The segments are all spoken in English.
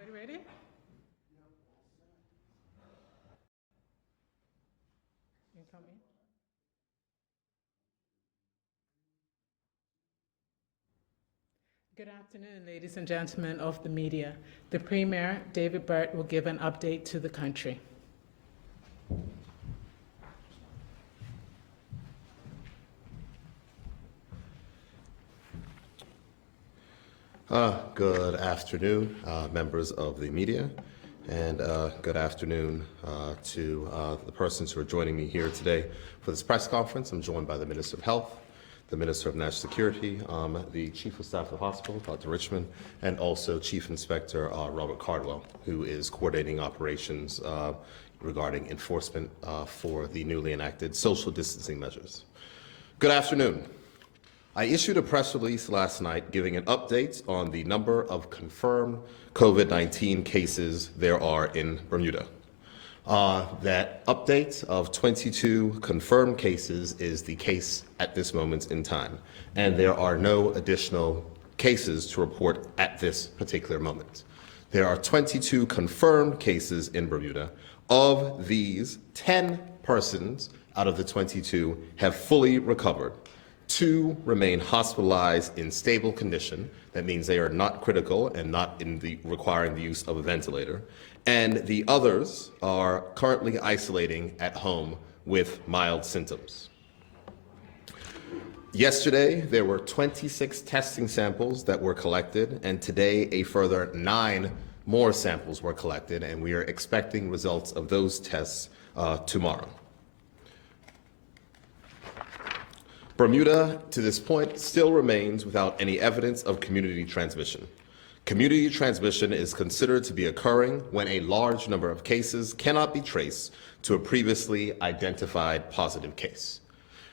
Everybody ready? You come in. Good afternoon, ladies and gentlemen of the media. The Premier, David Burt, will give an update to the country. Good afternoon, members of the media, and good afternoon to the persons who are joining me here today for this press conference. I'm joined by the Minister of Health, the Minister of National Security, the Chief of Staff of the hospital, Dr. Richmond, and also Chief Inspector Robert Cardwell, who is coordinating operations regarding enforcement for the newly enacted social distancing measures. Good afternoon. I issued a press release last night giving an update on the number of confirmed COVID-19 cases there are in Bermuda. That update of 22 confirmed cases is the case at this moment in time, and there are no additional cases to report at this particular moment. There are 22 confirmed cases in Bermuda. Of these, 10 persons out of the 22 have fully recovered. 2 remain hospitalized in stable condition. That means they are not critical and not requiring the use of a ventilator. And the others are currently isolating at home with mild symptoms. Yesterday, there were 26 testing samples that were collected, and today a further 9 more samples were collected, and we are expecting results of those tests tomorrow. Bermuda, to this point, still remains without any evidence of community transmission. Community transmission is considered to be occurring when a large number of cases cannot be traced to a previously identified positive case.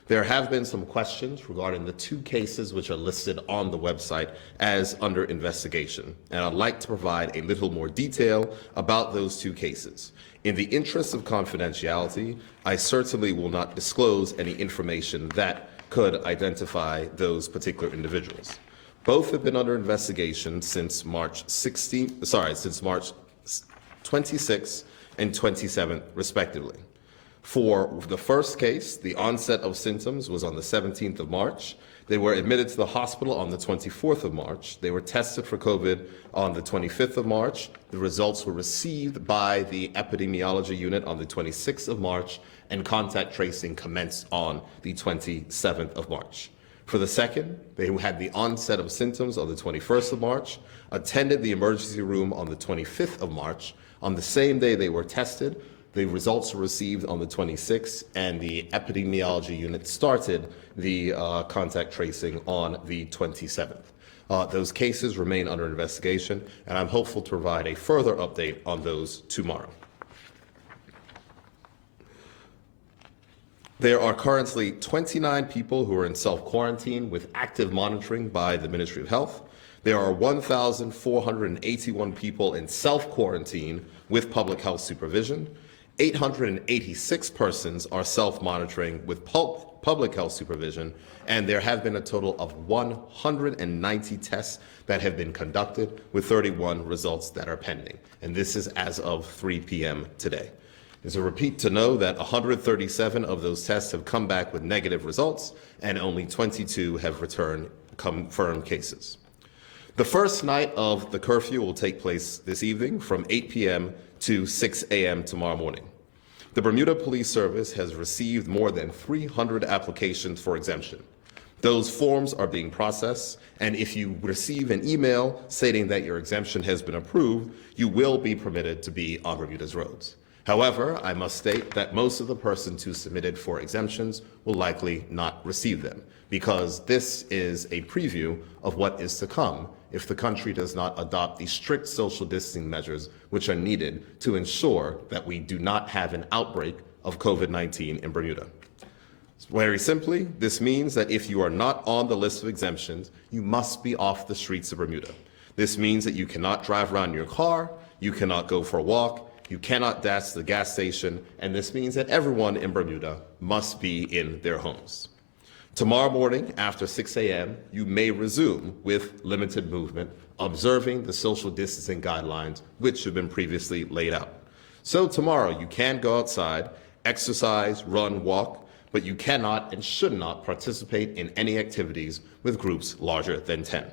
There have been some questions regarding the 2 cases which are listed on the website as under investigation, and I'd like to provide a little more detail about those 2 cases. In the interest of confidentiality, I certainly will not disclose any information that could identify those particular individuals. Both have been under investigation since March 26th and 27th, respectively. For the first case, the onset of symptoms was on the 17th of March. They were admitted to the hospital on the 24th of March. They were tested for COVID on the 25th of March. The results were received by the epidemiology unit on the 26th of March, and contact tracing commenced on the 27th of March. For the second, they had the onset of symptoms on the 21st of March, attended the emergency room on the 25th of March. On the same day they were tested, the results were received on the 26th, and the epidemiology unit started the contact tracing on the 27th. Those cases remain under investigation, and I'm hopeful to provide a further update on those tomorrow. There are currently 29 people who are in self-quarantine with active monitoring by the Ministry of Health. There are 1,481 people in self-quarantine with public health supervision. 886 persons are self-monitoring with public health supervision, and there have been a total of 190 tests that have been conducted, with 31 results that are pending. And this is as of 3 p.m. today. It's a repeat to know that 137 of those tests have come back with negative results, and only 22 have returned confirmed cases. The first night of the curfew will take place this evening from 8 p.m. to 6 a.m. tomorrow morning. The Bermuda Police Service has received more than 300 applications for exemption. Those forms are being processed, and if you receive an email stating that your exemption has been approved, you will be permitted to be on Bermuda's roads. However, I must state that most of the persons who submitted for exemptions will likely not receive them, because this is a preview of what is to come if the country does not adopt the strict social distancing measures which are needed to ensure that we do not have an outbreak of COVID-19 in Bermuda. Very simply, this means that if you are not on the list of exemptions, you must be off the streets of Bermuda. This means that you cannot drive around in your car, you cannot go for a walk, you cannot dash to the gas station, and this means that everyone in Bermuda must be in their homes. Tomorrow morning after 6 a.m., you may resume with limited movement, observing the social distancing guidelines which have been previously laid out. So tomorrow you can go outside, exercise, run, walk, but you cannot and should not participate in any activities with groups larger than 10.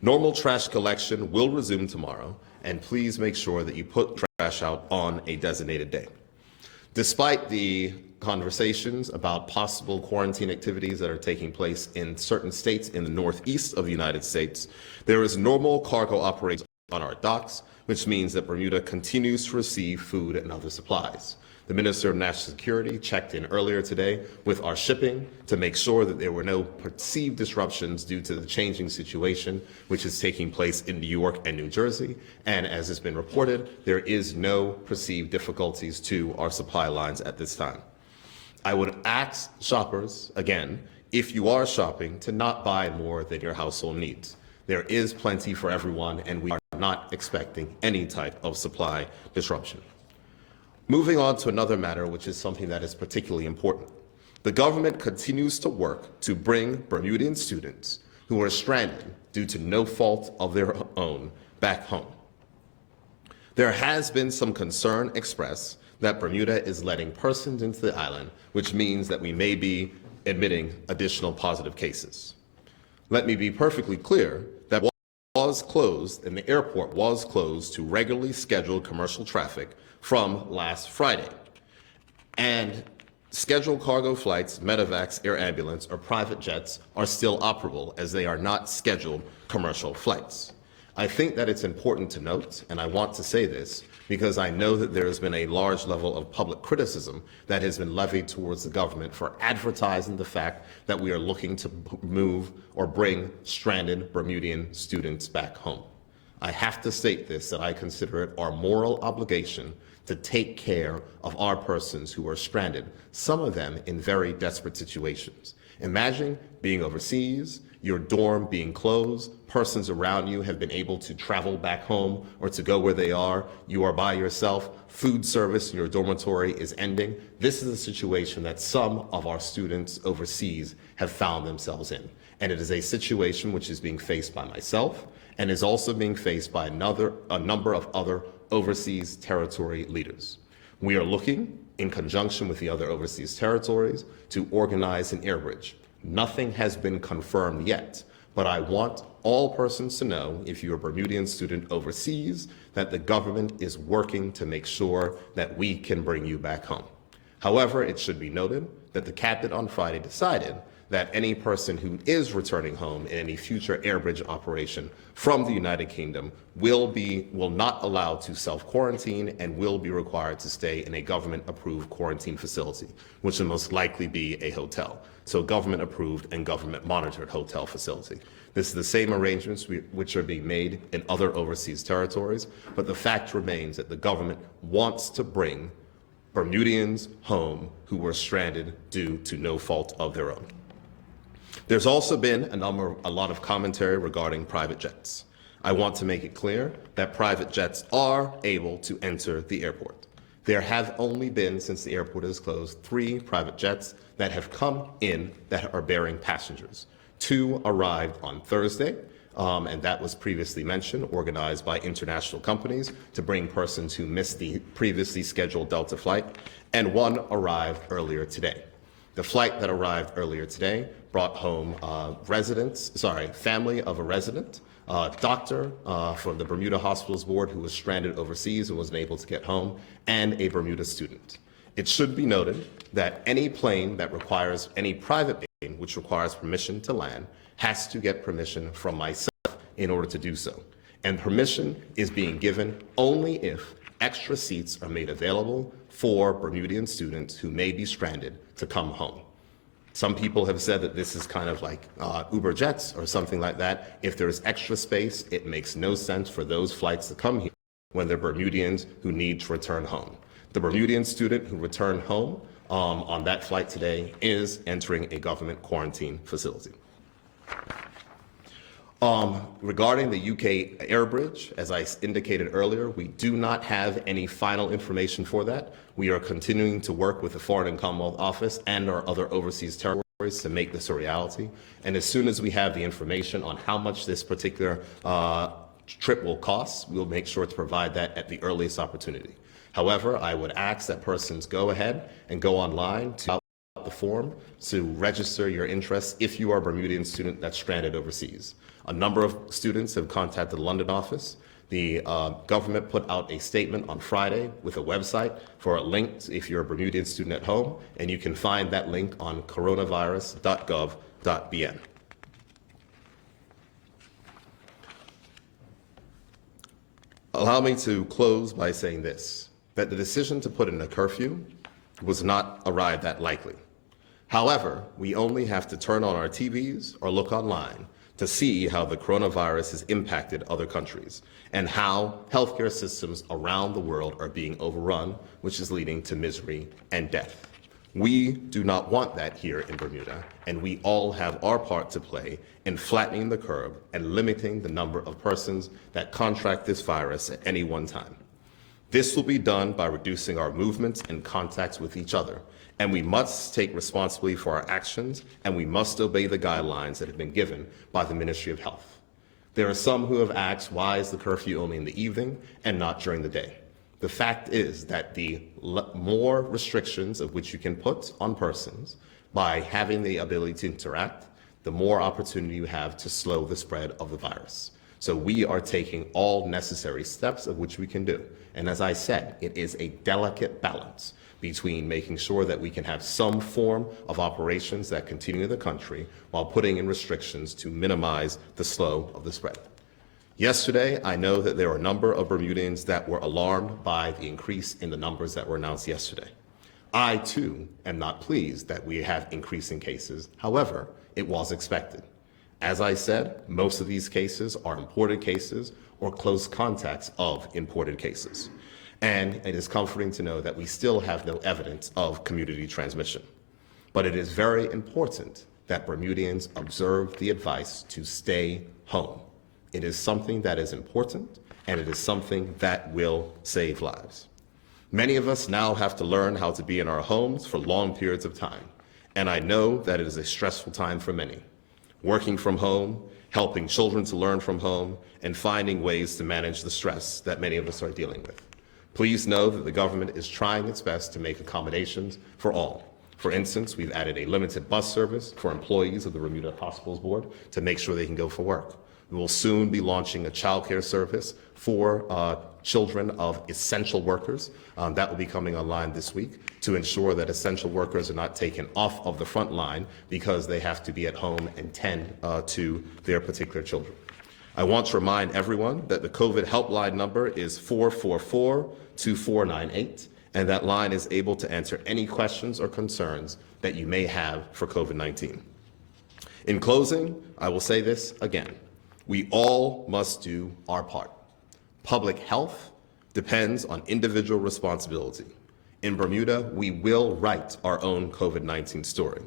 Normal trash collection will resume tomorrow, and please make sure that you put trash out on a designated day. Despite the conversations about possible quarantine activities that are taking place in certain states in the northeast of the United States, there is normal cargo operations on our docks, which means that Bermuda continues to receive food and other supplies. The Minister of National Security checked in earlier today with our shipping to make sure that there were no perceived disruptions due to the changing situation which is taking place in New York and New Jersey. And as has been reported, there is no perceived difficulties to our supply lines at this time. I would ask shoppers, again, if you are shopping, to not buy more than your household needs. There is plenty for everyone, and we are not expecting any type of supply disruption. Moving on to another matter, which is something that is particularly important. The government continues to work to bring Bermudian students who are stranded due to no fault of their own back home. There has been some concern expressed that Bermuda is letting persons into the island, which means that we may be admitting additional positive cases. Let me be perfectly clear that was closed and the airport was closed to regularly scheduled commercial traffic from last Friday. And scheduled cargo flights, medevacs, air ambulance, or private jets are still operable as they are not scheduled commercial flights. I think that it's important to note, and I want to say this, because I know that there has been a large level of public criticism that has been levied towards the government for advertising the fact that we are looking to move or bring stranded Bermudian students back home. I have to state this, that I consider it our moral obligation to take care of our persons who are stranded, some of them in very desperate situations. Imagine being overseas, your dorm being closed, persons around you have been able to travel back home or to go where they are, you are by yourself, food service in your dormitory is ending. This is a situation that some of our students overseas have found themselves in. And it is a situation which is being faced by myself and is also being faced by a number of other overseas territory leaders. We are looking, in conjunction with the other overseas territories, to organize an air bridge. Nothing has been confirmed yet, but I want all persons to know, if you're a Bermudian student overseas, that the government is working to make sure that we can bring you back home. However, it should be noted that the cabinet on Friday decided that any person who is returning home in any future air bridge operation from the United Kingdom will not allow to self-quarantine and will be required to stay in a government-approved quarantine facility, which will most likely be a hotel. So government-approved and government-monitored hotel facility. This is the same arrangements which are being made in other overseas territories, but the fact remains that the government wants to bring Bermudians home who were stranded due to no fault of their own. There's also been a lot of commentary regarding private jets. I want to make it clear that private jets are able to enter the airport. There have only been, since the airport is closed, 3 private jets that have come in that are bearing passengers. 2 arrived on Thursday, and that was previously mentioned, organized by international companies to bring persons who missed the previously scheduled Delta flight, and 1 arrived earlier today. The flight that arrived earlier today brought home family of a resident, doctor from the Bermuda Hospitals Board who was stranded overseas and wasn't able to get home, and a Bermuda student. It should be noted that any plane that requires, any private plane which requires permission to land, has to get permission from myself in order to do so. And permission is being given only if extra seats are made available for Bermudian students who may be stranded to come home. Some people have said that this is kind of like Uber jets or something like that. If there's extra space, it makes no sense for those flights to come here when they're Bermudians who need to return home. The Bermudian student who returned home on that flight today is entering a government quarantine facility. Regarding the UK air bridge, as I indicated earlier, we do not have any final information for that. We are continuing to work with the Foreign and Commonwealth Office and our other overseas territories to make this a reality. And as soon as we have the information on how much this particular trip will cost, we'll make sure to provide that at the earliest opportunity. However, I would ask that persons go ahead and go online to fill out the form to register your interest if you are a Bermudian student that's stranded overseas. A number of students have contacted the London office. The government put out a statement on Friday with a website for a link if you're a Bermudian student at home, and you can find that link on coronavirus.gov.bn. Allow me to close by saying this, that the decision to put in a curfew was not arrived at lightly. However, we only have to turn on our TVs or look online to see how the coronavirus has impacted other countries and how healthcare systems around the world are being overrun, which is leading to misery and death. We do not want that here in Bermuda, and we all have our part to play in flattening the curve and limiting the number of persons that contract this virus at any one time. This will be done by reducing our movements and contacts with each other, and we must take responsibility for our actions, and we must obey the guidelines that have been given by the Ministry of Health. There are some who have asked, why is the curfew only in the evening and not during the day? The fact is that the more restrictions of which you can put on persons by having the ability to interact, the more opportunity you have to slow the spread of the virus. So we are taking all necessary steps of which we can do. And as I said, it is a delicate balance between making sure that we can have some form of operations that continue in the country while putting in restrictions to minimize the slow of the spread. Yesterday, I know that there were a number of Bermudians that were alarmed by the increase in the numbers that were announced yesterday. I, too, am not pleased that we have increasing cases. However, it was expected. As I said, most of these cases are imported cases or close contacts of imported cases. And it is comforting to know that we still have no evidence of community transmission. But it is very important that Bermudians observe the advice to stay home. It is something that is important, and it is something that will save lives. Many of us now have to learn how to be in our homes for long periods of time, and I know that it is a stressful time for many. Working from home, helping children to learn from home, and finding ways to manage the stress that many of us are dealing with. Please know that the government is trying its best to make accommodations for all. For instance, we've added a limited bus service for employees of the Bermuda Hospitals Board to make sure they can go for work. We will soon be launching a childcare service for children of essential workers. That will be coming online this week to ensure that essential workers are not taken off of the front line because they have to be at home and tend to their particular children. I want to remind everyone that the COVID helpline number is 444-2498, and that line is able to answer any questions or concerns that you may have for COVID-19. In closing, I will say this again. We all must do our part. Public health depends on individual responsibility. In Bermuda, we will write our own COVID-19 story.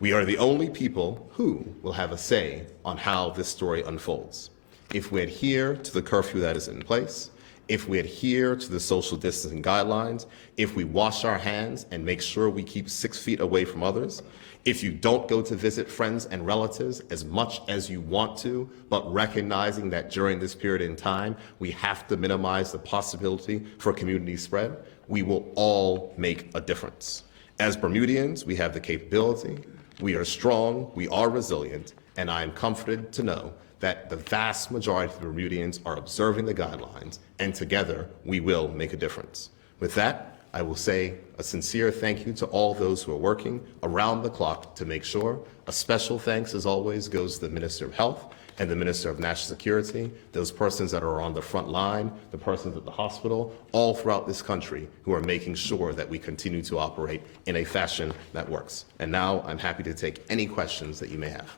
We are the only people who will have a say on how this story unfolds. If we adhere to the curfew that is in place, if we adhere to the social distancing guidelines, if we wash our hands and make sure we keep 6 feet away from others, if you don't go to visit friends and relatives as much as you want to, but recognizing that during this period in time, we have to minimize the possibility for community spread, we will all make a difference. As Bermudians, we have the capability, we are strong, we are resilient, and I am comforted to know that the vast majority of Bermudians are observing the guidelines, and together we will make a difference. With that, I will say a sincere thank you to all those who are working around the clock to make sure. A special thanks, as always, goes to the Minister of Health and the Minister of National Security, those persons that are on the front line, the persons at the hospital, all throughout this country who are making sure that we continue to operate in a fashion that works. And now I'm happy to take any questions that you may have.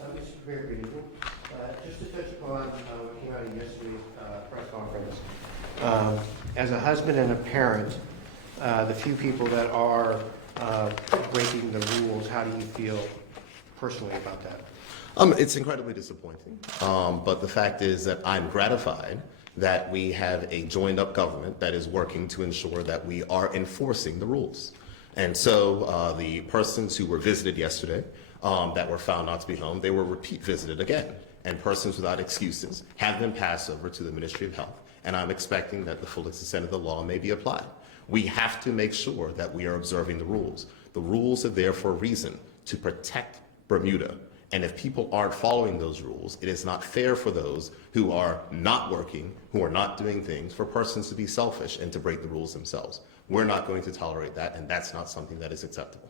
Mr. Premier, good evening. Just to touch upon what came out of yesterday's press conference. As a husband and a parent, the few people that are breaking the rules, how do you feel personally about that? It's incredibly disappointing, but the fact is that I'm gratified that we have a joined-up government that is working to ensure that we are enforcing the rules. And so the persons who were visited yesterday that were found not to be home, they were repeat visited again. And persons without excuses have been passed over to the Ministry of Health, and I'm expecting that the full extent of the law may be applied. We have to make sure that we are observing the rules. The rules are there for a reason, to protect Bermuda. And if people aren't following those rules, it is not fair for those who are not working, who are not doing things, for persons to be selfish and to break the rules themselves. We're not going to tolerate that, and that's not something that is acceptable.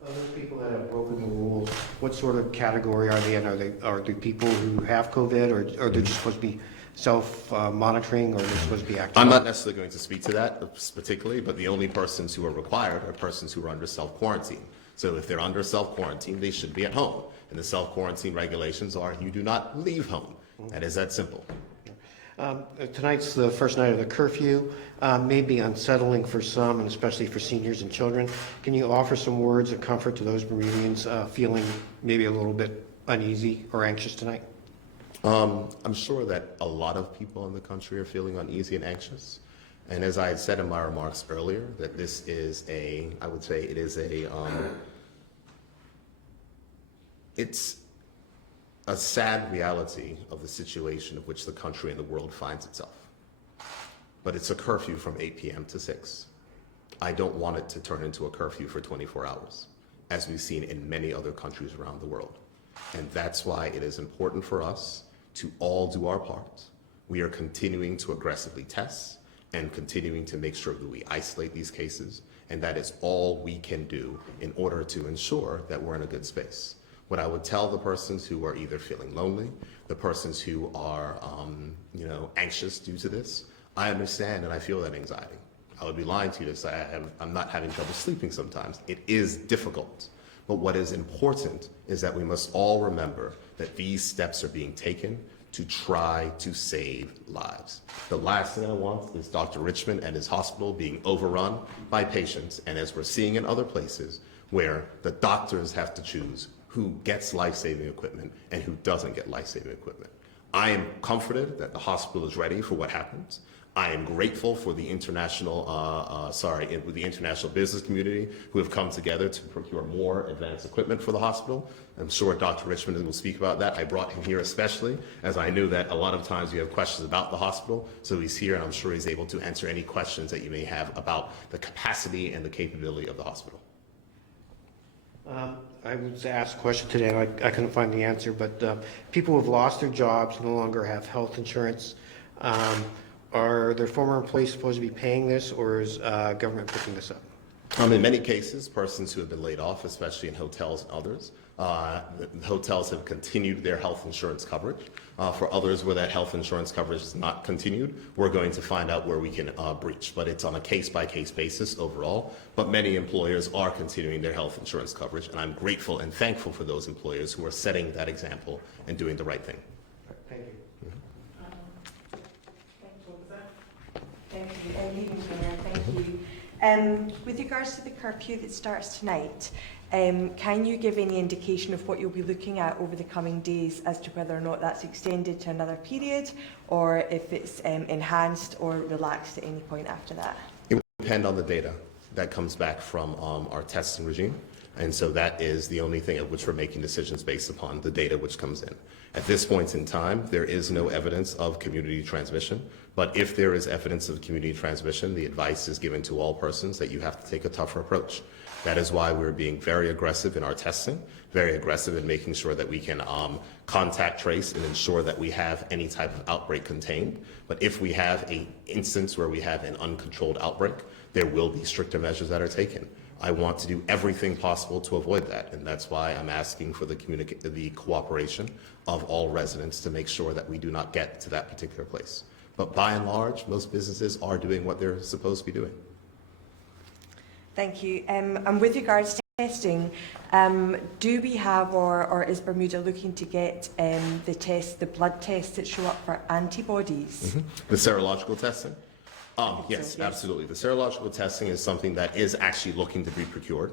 Those people that have broken the rules, what sort of category are they in? Are they people who have COVID, or are they just supposed to be self-monitoring, or are they supposed to be active? I'm not necessarily going to speak to that particularly, but the only persons who are required are persons who are under self-quarantine. So if they're under self-quarantine, they should be at home. And the self-quarantine regulations are you do not leave home. That is that simple. Tonight's the first night of the curfew. May be unsettling for some, and especially for seniors and children. Can you offer some words of comfort to those Bermudians feeling maybe a little bit uneasy or anxious tonight? I'm sure that a lot of people in the country are feeling uneasy and anxious. And as I had said in my remarks earlier, that this is I would say it is it's a sad reality of the situation of which the country and the world finds itself. But it's a curfew from 8 p.m. to 6. I don't want it to turn into a curfew for 24 hours, as we've seen in many other countries around the world. And that's why it is important for us to all do our part. We are continuing to aggressively test and continuing to make sure that we isolate these cases, and that is all we can do in order to ensure that we're in a good space. What I would tell the persons who are either feeling lonely, the persons who are anxious due to this, I understand and I feel that anxiety. I would be lying to you to say I'm not having trouble sleeping sometimes. It is difficult. But what is important is that we must all remember that these steps are being taken to try to save lives. The last thing I want is Dr. Richmond and his hospital being overrun by patients, and as we're seeing in other places, where the doctors have to choose who gets life-saving equipment and who doesn't get life-saving equipment. I am comforted that the hospital is ready for what happens. I am grateful for the international business community who have come together to procure more advanced equipment for the hospital. I'm sure Dr. Richmond will speak about that. I brought him here especially as I knew that a lot of times you have questions about the hospital. So he's here and I'm sure he's able to answer any questions that you may have about the capacity and the capability of the hospital. I was asked a question today, and I couldn't find the answer, but people who have lost their jobs no longer have health insurance. Are their former employees supposed to be paying this, or is government picking this up? In many cases, persons who have been laid off, especially in hotels and others, the hotels have continued their health insurance coverage. For others where that health insurance coverage is not continued, we're going to find out where we can breach. But it's on a case-by-case basis overall. But many employers are continuing their health insurance coverage, and I'm grateful and thankful for those employers who are setting that example and doing the right thing. Thank you. Thank you. Thank you. With regards to the curfew that starts tonight, can you give any indication of what you'll be looking at over the coming days as to whether or not that's extended to another period, or if it's enhanced or relaxed at any point after that? It will depend on the data that comes back from our testing regime. And so that is the only thing at which we're making decisions based upon the data which comes in. At this point in time, there is no evidence of community transmission, but if there is evidence of community transmission, the advice is given to all persons that you have to take a tougher approach. That is why we're being very aggressive in our testing, very aggressive in making sure that we can contact trace and ensure that we have any type of outbreak contained. But if we have an instance where we have an uncontrolled outbreak, there will be stricter measures that are taken. I want to do everything possible to avoid that, and that's why I'm asking for the cooperation of all residents to make sure that we do not get to that particular place. But by and large, most businesses are doing what they're supposed to be doing. Thank you. And with regards to testing, do we have, or is Bermuda looking to get the blood tests that show up for antibodies? The serological testing? Yes, absolutely. The serological testing is something that is actually looking to be procured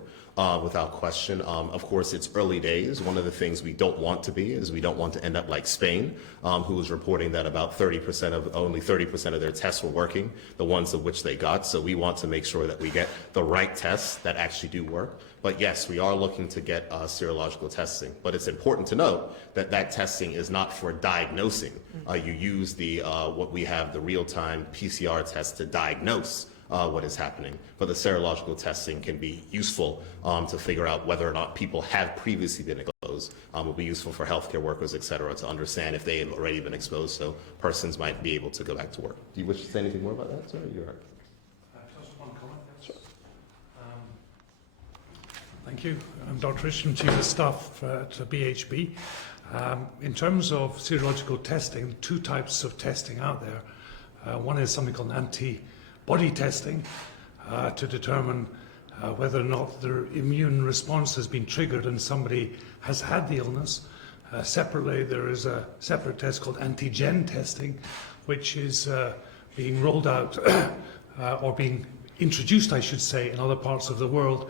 without question. Of course, it's early days. One of the things we don't want to be is we don't want to end up like Spain, who was reporting that about only 30% of their tests were working, the ones of which they got. So we want to make sure that we get the right tests that actually do work. But yes, we are looking to get serological testing. But it's important to note that that testing is not for diagnosing. You use the what we have, the real-time PCR test to diagnose what is happening. But the serological testing can be useful to figure out whether or not people have previously been exposed. Will be useful for healthcare workers, et cetera, to understand if they have already been exposed, so persons might be able to go back to work. Do you wish to say anything more about that, sir? You're right. Just one comment. Sure. Thank you. I'm Dr. Isham, Chief of Staff at BHB. In terms of serological testing, two types of testing out there. One is something called antibody testing to determine whether or not their immune response has been triggered and somebody has had the illness. Separately, there is a separate test called antigen testing, which is being rolled out or being introduced, I should say, in other parts of the world,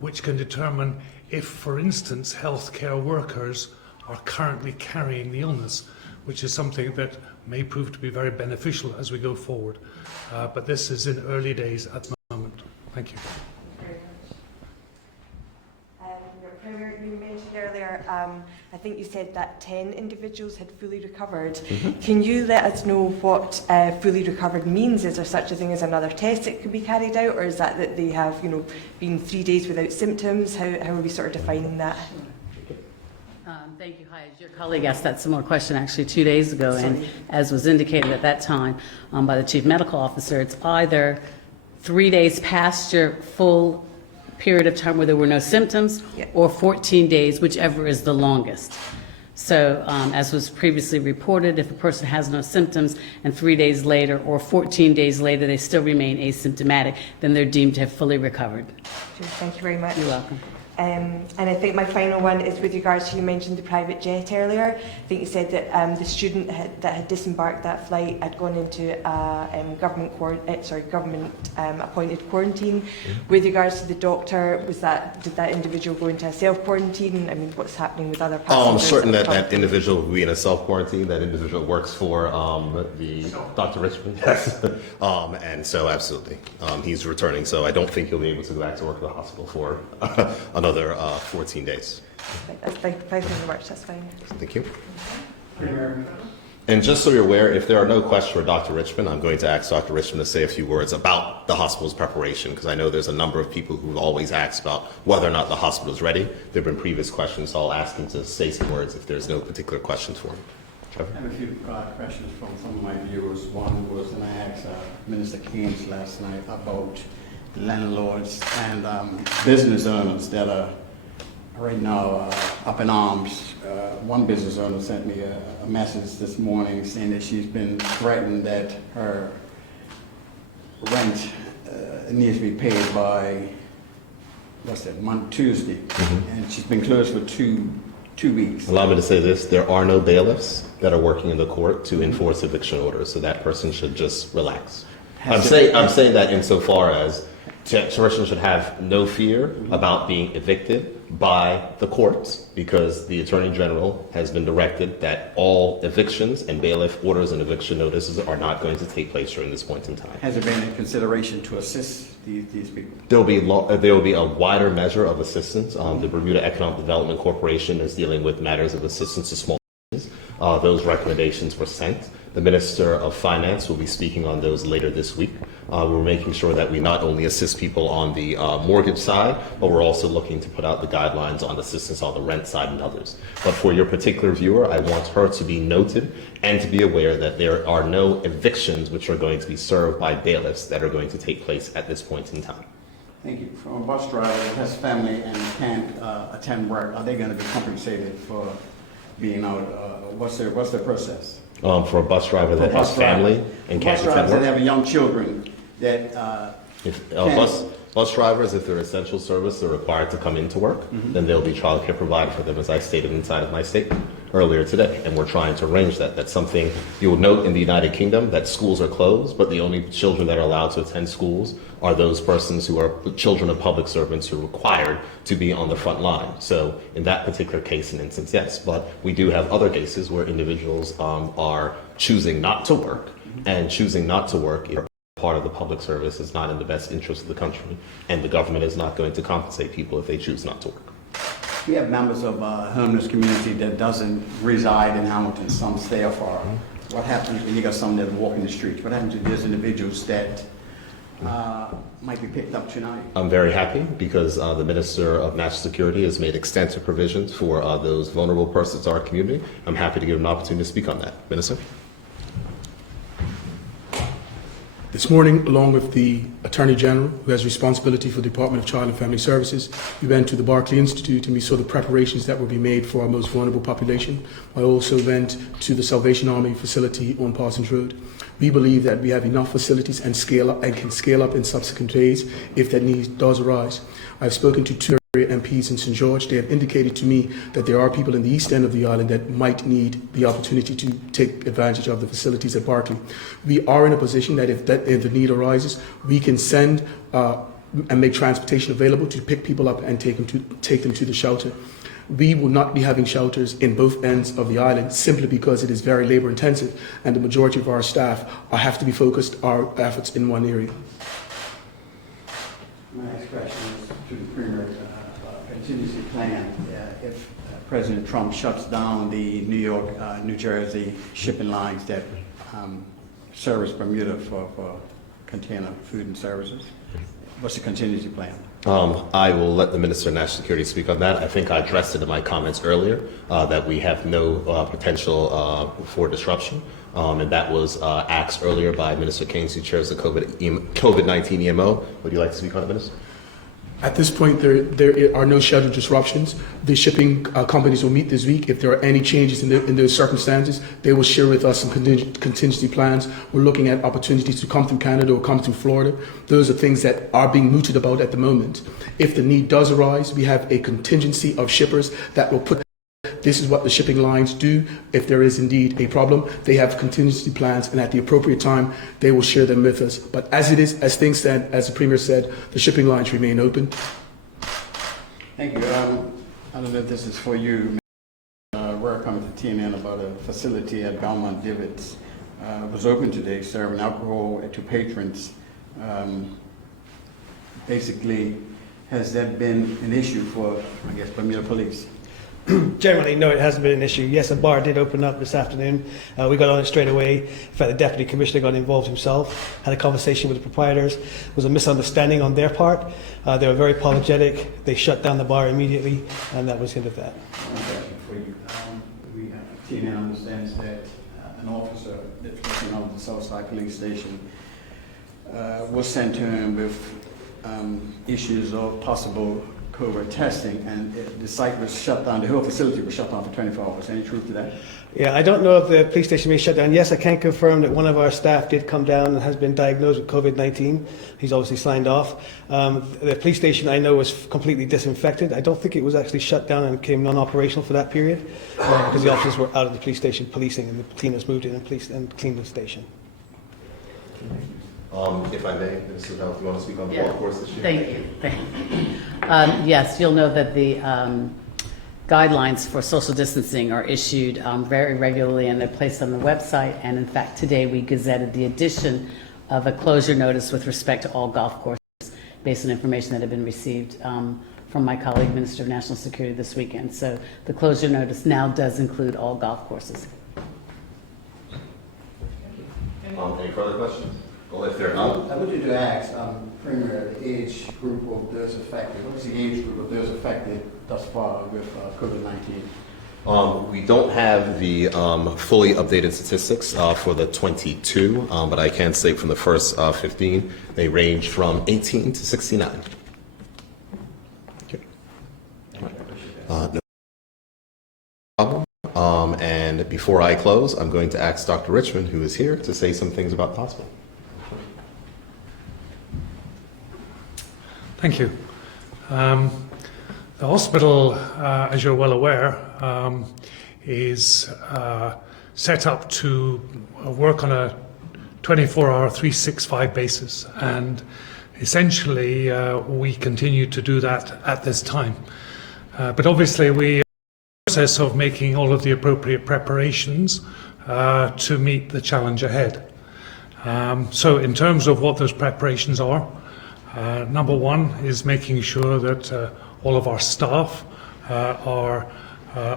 which can determine if, for instance, healthcare workers are currently carrying the illness, which is something that may prove to be very beneficial as we go forward. But this is in early days at the moment. Thank you. Very much. Premier, you mentioned earlier, I think you said that 10 individuals had fully recovered. Can you let us know what fully recovered means? Is there such a thing as another test that could be carried out, or is that they have, been 3 days without symptoms? How are we sort of defining that? Thank you. Hi, your colleague asked that similar question actually 2 days ago, and as was indicated at that time by the Chief Medical Officer, it's either 3 days past your full period of time where there were no symptoms, or 14 days, whichever is the longest. So as was previously reported, if a person has no symptoms and 3 days later or 14 days later they still remain asymptomatic, then they're deemed to have fully recovered. Thank you very much. You're welcome. And I think my final one is with regards to, you mentioned the private jet earlier. I think you said that the student that had disembarked that flight had gone into government appointed quarantine. With regards to the doctor, did that individual go into a self-quarantine? I mean, what's happening with other passengers? I'm certain that individual will be in a self-quarantine. That individual works for the Dr. Richmond. Yes. And so absolutely, he's returning. So I don't think he'll be able to go back to work at the hospital for another 14 days. Thank you very much. That's fine. Thank you. And just so you're aware, if there are no questions for Dr. Richmond, I'm going to ask Dr. Richmond to say a few words about the hospital's preparation, because I know there's a number of people who've always asked about whether or not the hospital is ready. There have been previous questions, so I'll ask him to say some words if there's no particular questions for him. Trevor? I have a few questions from some of my viewers. One was, and I asked Minister Keynes last night about landlords and business owners that are right now up in arms. One business owner sent me a message this morning saying that she's been threatened that her rent needs to be paid by, Tuesday, and she's been closed for two weeks. Allow me to say this, there are no bailiffs that are working in the court to enforce eviction orders, so that person should just relax. I'm saying that insofar as person should have no fear about being evicted by the courts, because the Attorney General has been directed that all evictions and bailiff orders and eviction notices are not going to take place during this point in time. Has there been a consideration to assist these people? There will be a wider measure of assistance. The Bermuda Economic Development Corporation is dealing with matters of assistance to small businesses. Those recommendations were sent. The Minister of Finance will be speaking on those later this week. We're making sure that we not only assist people on the mortgage side, but we're also looking to put out the guidelines on assistance on the rent side and others. But for your particular viewer, I want her to be noted and to be aware that there are no evictions which are going to be served by bailiffs that are going to take place at this point in time. Thank you. From a bus driver that has family and can't attend work, are they going to be compensated for being out? What's their process? For a bus driver that has family and can't attend work? Bus drivers that have young children that Bus drivers, if they're essential service, are required to come into work, then there'll be childcare provided for them, as I stated inside of my statement. earlier today, and we're trying to arrange that. That's something you will note in the United Kingdom, that schools are closed, but the only children that are allowed to attend schools are those persons who are children of public servants who are required to be on the front line. So in that particular case and instance, yes, but we do have other cases where individuals are choosing not to work, and choosing not to work if part of the public service is not in the best interest of the country, and the government is not going to compensate people if they choose not to work. We have members of a homeless community that doesn't reside in Hamilton, some stay afar. What happens when you got some that walk in the streets? What happens to those individuals that might be picked up tonight? I'm very happy because the Minister of National Security has made extensive provisions for those vulnerable persons in our community. I'm happy to give an opportunity to speak on that. Minister? This morning, along with the Attorney General, who has responsibility for the Department of Child and Family Services, we went to the Barclay Institute and we saw the preparations that will be made for our most vulnerable population. I also went to the Salvation Army facility on Parsons Road. We believe that we have enough facilities and can scale up in subsequent days if that need does arise. I've spoken to two MPs in St. George. They have indicated to me that there are people in the east end of the island that might need the opportunity to take advantage of the facilities at Barclay. We are in a position that if the need arises, we can send and make transportation available to pick people up and take them to the shelter. We will not be having shelters in both ends of the island simply because it is very labor intensive, and the majority of our staff have to be focused our efforts in one area. My next question is to the Premier. Contingency plan if President Trump shuts down the New York, New Jersey shipping lines that service Bermuda for container food and services. What's the contingency plan? I will let the Minister of National Security speak on that. I think I addressed it in my comments earlier, that we have no potential for disruption. And that was asked earlier by Minister Keynes, who chairs the COVID-19 EMO. Would you like to speak on it, Minister? At this point, there are no scheduled disruptions. The shipping companies will meet this week. If there are any changes in those circumstances, they will share with us some contingency plans. We're looking at opportunities to come through Canada or come through Florida. Those are things that are being mooted about at the moment. If the need does arise, we have a contingency of shippers that will put. This is what the shipping lines do. If there is indeed a problem, they have contingency plans, and at the appropriate time, they will share them with us. But as it is, as things stand, as the Premier said, the shipping lines remain open. Thank you. I don't know if this is for you. We're coming to TNN about a facility at Belmont Divots. Was open today, serving alcohol to patrons. Basically, has that been an issue for, I guess, Bermuda Police? Generally, no, it hasn't been an issue. Yes, a bar did open up this afternoon. We got on it straight away. In fact, the Deputy Commissioner got involved himself, had a conversation with the proprietors. It was a misunderstanding on their part. They were very apologetic. They shut down the bar immediately, and that was the end of that. For you. TNN understands that an officer that's working on the Southside Police Station was sent to him with issues of possible COVID testing, and the site was shut down. The whole facility was shut down for 24 hours. Any truth to that? Yeah, I don't know if the police station being shut down. Yes, I can confirm that one of our staff did come down and has been diagnosed with COVID-19. He's obviously signed off. The police station, I know, was completely disinfected. I don't think it was actually shut down and became non-operational for that period because the officers were out of the police station policing, and the cleaners moved in and cleaned the station. If I may, Minister Health, you want to speak on the golf course issue? Thank you. Yes, you'll know that the guidelines for social distancing are issued very regularly, and they're placed on the website. And in fact, today we gazetted the addition of a closure notice with respect to all golf courses based on information that had been received from my colleague, Minister of National Security, this weekend. So the closure notice now does include all golf courses. Any further questions? Well, if there are none. I want you to ask, Premier, the age group of those affected. What is the age group of those affected thus far with COVID-19? We don't have the fully updated statistics for the 22, but I can say from the first 15, they range from 18 to 69. Okay. No problem. And before I close, I'm going to ask Dr. Richmond, who is here, to say some things about the hospital. Thank you. The hospital, as you're well aware, is set up to work on a 24-hour, 365 basis, and essentially we continue to do that at this time. But obviously we are in the process of making all of the appropriate preparations to meet the challenge ahead. So in terms of what those preparations are, number one is making sure that all of our staff are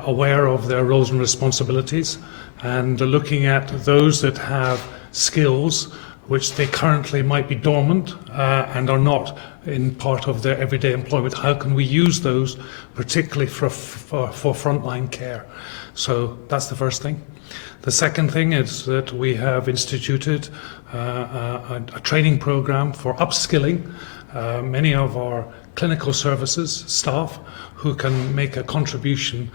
aware of their roles and responsibilities, and looking at those that have skills which they currently might be dormant and are not in part of their everyday employment. How can we use those, particularly for frontline care? So that's the first thing. The second thing is that we have instituted a training program for upskilling many of our clinical services staff who can make a contribution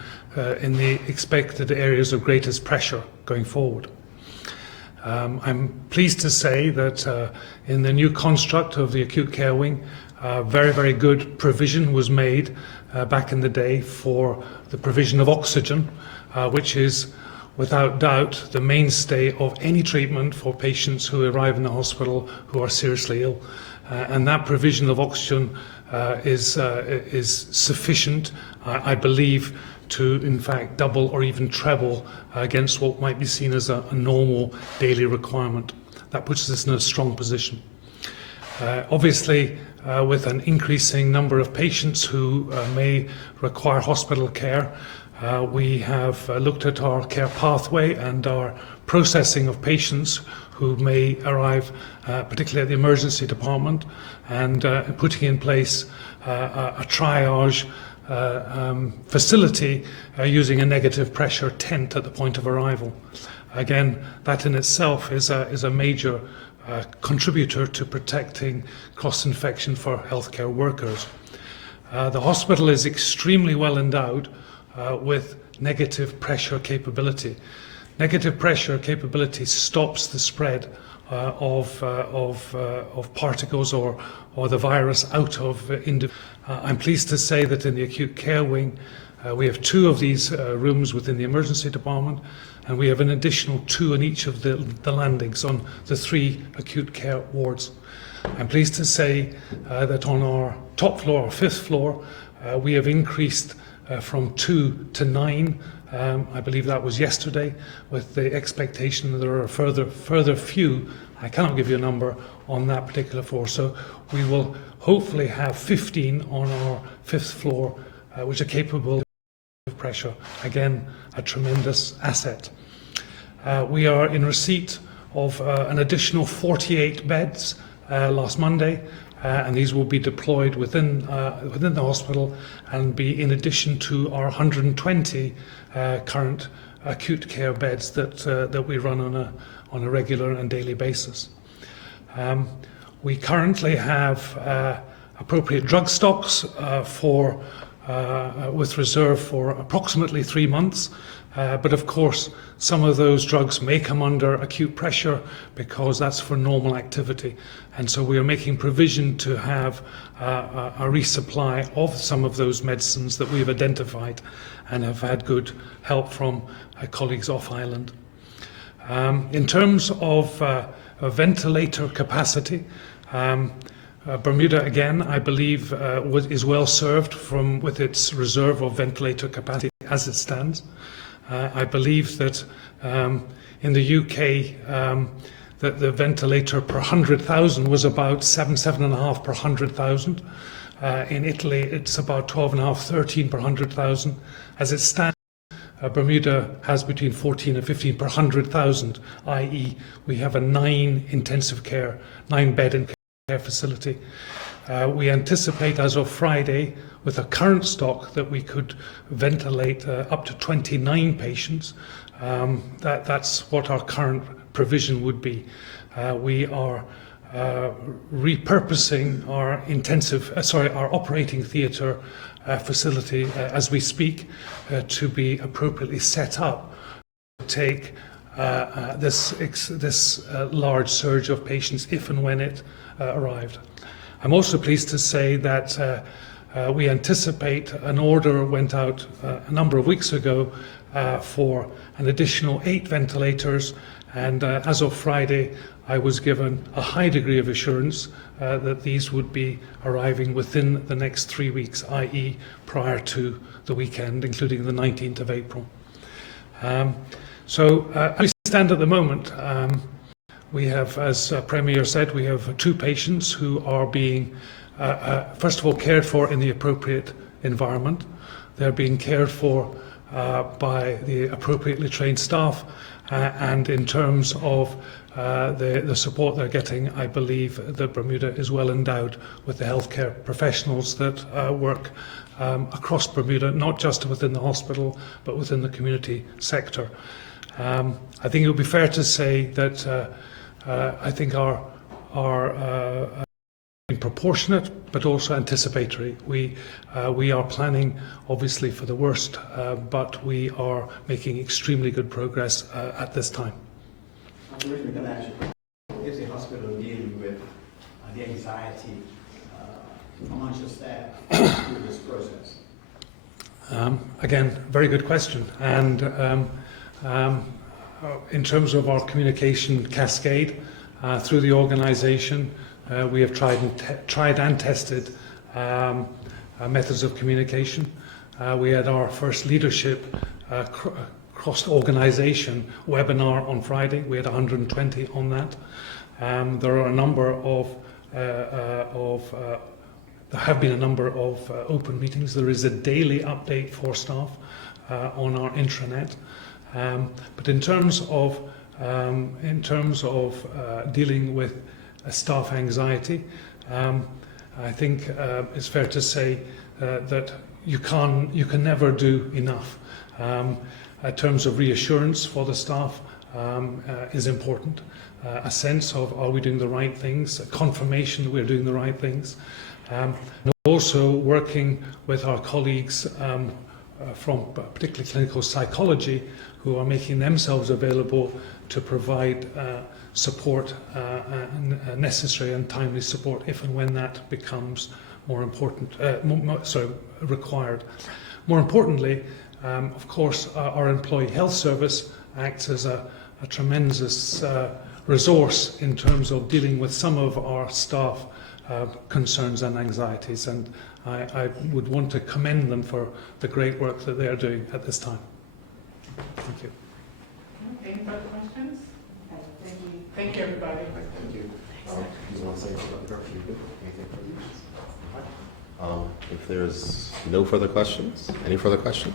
in the expected areas of greatest pressure going forward. I'm pleased to say that in the new construct of the acute care wing, very, very good provision was made back in the day for the provision of oxygen, which is without doubt the mainstay of any treatment for patients who arrive in the hospital who are seriously ill. And that provision of oxygen is sufficient, I believe, to in fact double or even treble against what might be seen as a normal daily requirement. That puts us in a strong position. Obviously, with an increasing number of patients who may require hospital care, we have looked at our care pathway and our processing of patients who may arrive, particularly at the emergency department, and putting in place a triage facility using a negative pressure tent at the point of arrival. Again, that in itself is a major contributor to protecting cross-infection for healthcare workers. The hospital is extremely well endowed with negative pressure capability. Negative pressure capability stops the spread of particles or the virus out of individuals. I'm pleased to say that in the acute care wing, we have 2 of these rooms within the emergency department, and we have an additional 2 in each of the landings on the 3 acute care wards. I'm pleased to say that on our top floor, our 5th floor, we have increased from 2 to 9. I believe that was yesterday, with the expectation that there are further few. I cannot give you a number on that particular floor. So we will hopefully have 15 on our 5th floor, which are capable of pressure. Again, a tremendous asset. We are in receipt of an additional 48 beds last Monday, and these will be deployed within the hospital and be in addition to our 120 current acute care beds that we run on a regular and daily basis. We currently have appropriate drug stocks with reserve for approximately 3 months, but of course some of those drugs may come under acute pressure because that's for normal activity, and so we are making provision to have a resupply of some of those medicines that we've identified and have had good help from colleagues off island. In terms of ventilator capacity, Bermuda, again, I believe, is well served with its reserve of ventilator capacity as it stands. I believe that in the UK, that the ventilator per 100,000 was about 7.5 per 100,000. In Italy, it's about 12.5, 13 per 100,000. As it stands, Bermuda has between 14 and 15 per 100,000, i.e. we have a 9 bed care facility. We anticipate as of Friday, with a current stock, that we could ventilate up to 29 patients. That's what our current provision would be. We are repurposing our operating theatre facility as we speak to be appropriately set up to take this large surge of patients if and when it arrived. I'm also pleased to say that we anticipate an order went out a number of weeks ago for an additional 8 ventilators, and as of Friday, I was given a high degree of assurance that these would be arriving within the next 3 weeks, i.e. prior to the weekend, including the 19th of April. So as we stand at the moment, we have, as Premier said, we have 2 patients who are being, first of all, cared for in the appropriate environment. They're being cared for by the appropriately trained staff, and in terms of the support they're getting, I believe that Bermuda is well endowed with the healthcare professionals that work across Bermuda, not just within the hospital, but within the community sector. I think it would be fair to say that I think our proportionate, but also anticipatory. We are planning, obviously, for the worst, but we are making extremely good progress at this time. Is the hospital dealing with the anxiety amongst your staff through this process? Again, very good question. And in terms of our communication cascade through the organisation, we have tried and tested methods of communication. We had our first leadership cross-organisation webinar on Friday. We had 120 on that. There are a number of there have been a number of open meetings. There is a daily update for staff on our intranet. But in terms of dealing with staff anxiety, I think it's fair to say that you can never do enough. In terms of reassurance for the staff is important. A sense of, are we doing the right things? A confirmation that we're doing the right things. And also working with our colleagues from particularly clinical psychology, who are making themselves available to provide support, necessary and timely support, if and when that becomes more important, required. More importantly, of course, our employee health service acts as a tremendous resource in terms of dealing with some of our staff concerns and anxieties, and I would want to commend them for the great work that they are doing at this time. Thank you. Any further questions? Thank you. Thank you, everybody. Thank you. You want to say about the curfew? Anything further? If there's no further questions, any further questions?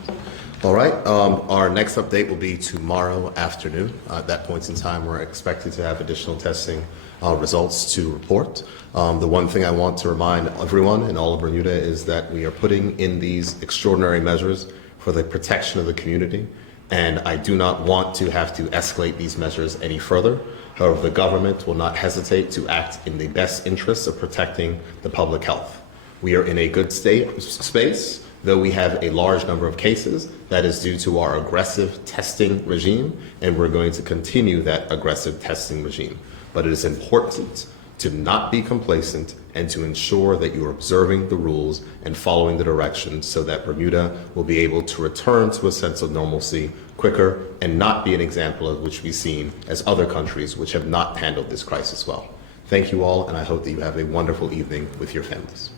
All right. Our next update will be tomorrow afternoon. At that point in time, we're expected to have additional testing results to report. The one thing I want to remind everyone in all of Bermuda is that we are putting in these extraordinary measures for the protection of the community, and I do not want to have to escalate these measures any further. However, the government will not hesitate to act in the best interests of protecting the public health. We are in a good space, though we have a large number of cases. That is due to our aggressive testing regime, and we're going to continue that aggressive testing regime. But it is important to not be complacent and to ensure that you are observing the rules and following the directions so that Bermuda will be able to return to a sense of normalcy quicker and not be an example of which we've seen as other countries which have not handled this crisis well. Thank you all, and I hope that you have a wonderful evening with your families.